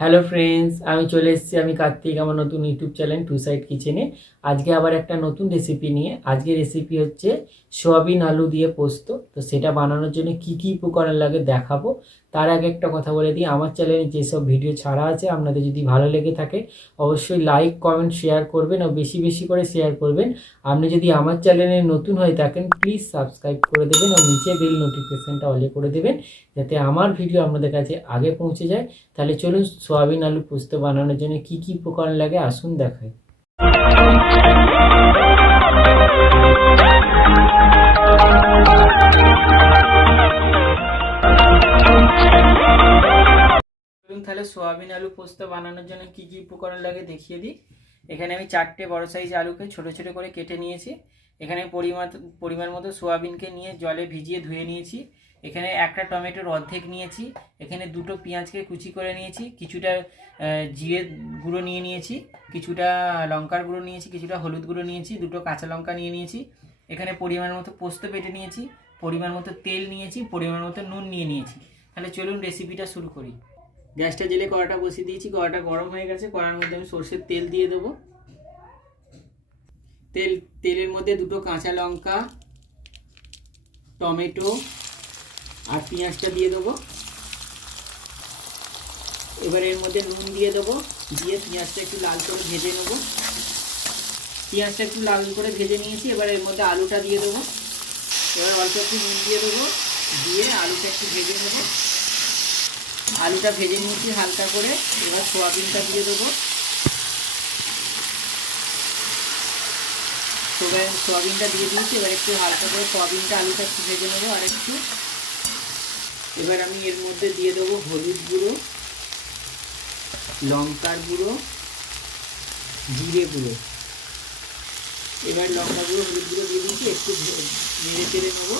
Hello friends, আমি চলে এসেছি। আমি কার্তিক, আমার নতুন ইউটিউব চ্যানেল টু সাইড কিচেনে। আজকে আবার একটা নতুন রেসিপি নিয়ে। আজকে রেসিপি হচ্ছে সোয়াবিন আলু দিয়ে পোস্ত। তো সেটা বানানোর জন্য কি কি উপকরণ লাগে দেখাবো। তার আগে একটা কথা বলে দিই, আমার চ্যানেলে যেসব ভিডিও ছাড়া আছে আপনাদের যদি ভালো লেগে থাকে অবশ্যই লাইক, কমেন্ট, শেয়ার করবেন ও বেশি বেশি করে শেয়ার করবেন। আপনি যদি আমার চ্যানেলে নতুন হয়ে থাকেন প্লিজ সাবস্ক্রাইব করে দেবেন ও নিচে বেল নোটিফিকেশনটা অলে করে দেবেন, যাতে আমার ভিডিও আপনাদের কাছে আগে পৌঁছে যায়। তাহলে চলুন সোয়াবিন আলু পোস্ত বানানোর জন্য কি কি উপকরণ লাগে আসুন দেখাই। চলুন তাহলে সোয়াবিন আলু পোস্ত বানানোর জন্য কি কি উপকরণ লাগে দেখিয়ে দিই। এখানে আমি 4টে বড় সাইজ আলুকে ছোট ছোট করে কেটে নিয়েছি। এখানে পরিমাণ মতো সোয়াবিনকে নিয়ে জলে ভিজিয়ে ধুয়ে নিয়েছি। এখানে একটা টমেটোর অর্ধেক নিয়েছি। এখানে দুটো পেঁয়াজকে কুচি করে নিয়েছি। কিছুটা জিরে গুঁড়ো নিয়ে নিয়েছি, কিছুটা লঙ্কার গুঁড়ো নিয়েছি, কিছুটা হলুদ গুঁড়ো নিয়েছি, দুটো কাঁচা লঙ্কা নিয়ে নিয়েছি। এখানে পরিমাণ মতো পোস্ত বেটে নিয়েছি, পরিমাণ মতো তেল নিয়েছি, পরিমাণ মতো নুন নিয়ে নিয়েছি। তাহলে চলুন রেসিপিটা শুরু করি। গ্যাসটা জেলে কড়াটা বসিয়ে দিয়েছি। কড়াটা গরম হয়ে গেছে। কড়ার মধ্যে আমি সর্ষের তেল দিয়ে দেবো। তেলের মধ্যে দুটো কাঁচা লঙ্কা, টমেটো আর পেঁয়াজটা দিয়ে দেবো। এবার এর মধ্যে নুন দিয়ে দেবো, দিয়ে পেঁয়াজটা একটু লাল করে ভেজে নেবো। পেঁয়াজটা একটু লাল করে ভেজে নিয়েছি। এবার এর মধ্যে আলুটা দিয়ে দেবো। এবার অল্প একটু নুন দিয়ে দেবো, দিয়ে আলুটা একটু ভেজে নেবো। আলুটা ভেজে নিয়েছি হালকা করে। এবার সোয়াবিনটা দিয়ে দেবো। সোয়াবিনটা দিয়ে দিয়েছি। এবার একটু হালকা করে সোয়াবিনটা আলুটা একটু ভেজে নেবো আর একটু। এবার আমি এর মধ্যে দিয়ে দেবো হলুদ গুঁড়ো, লঙ্কার গুঁড়ো, জিরে গুঁড়ো। এবার লঙ্কা গুঁড়ো, হলুদ গুঁড়ো দিয়ে দিয়েছি, একটু নেড়ে চেড়ে নেবো।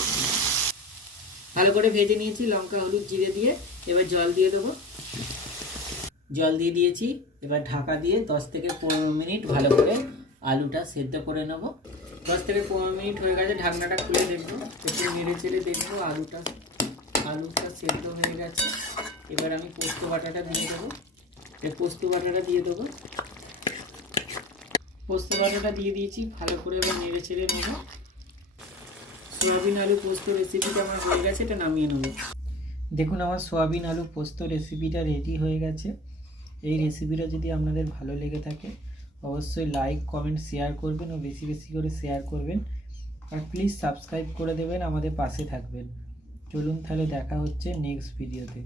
ভালো করে ভেজে নিয়েছি লঙ্কা, হলুদ, জিরে দিয়ে। এবার জল দিয়ে দেবো। জল দিয়ে দিয়েছি। এবার ঢাকা দিয়ে 10 থেকে 15 মিনিট ভালো করে আলুটা সেদ্ধ করে নেব। 10 থেকে 15 মিনিট হয়ে গেছে। ঢাকনাটা খুলে দেখবো, একটু নেড়ে চেড়ে দেখবো আলুটা সেদ্ধ হয়ে গেছে। এবার আমি পোস্ত বাটাটা দিয়ে দেবো। পোস্ত বাটাটা দিয়ে দেবো। পোস্ত বাটাটা দিয়ে দিয়েছি। ভালো করে এবার নেড়ে চেড়ে নেবো। সোয়াবিন আলু পোস্ত রেসিপিটা আমার হয়ে গেছে। এটা নামিয়ে নেবো। দেখুন আমার সোয়াবিন আলু পোস্ত রেসিপিটা রেডি হয়ে গেছে। এই রেসিপিটা যদি আপনাদের ভালো লেগে থাকে অবশ্যই লাইক, কমেন্ট, শেয়ার করবেন ও বেশি বেশি করে শেয়ার করবেন। আর প্লিজ সাবস্ক্রাইব করে দেবেন, আমাদের পাশে থাকবেন। চলুন তাহলে দেখা হচ্ছে নেক্সট ভিডিওতে।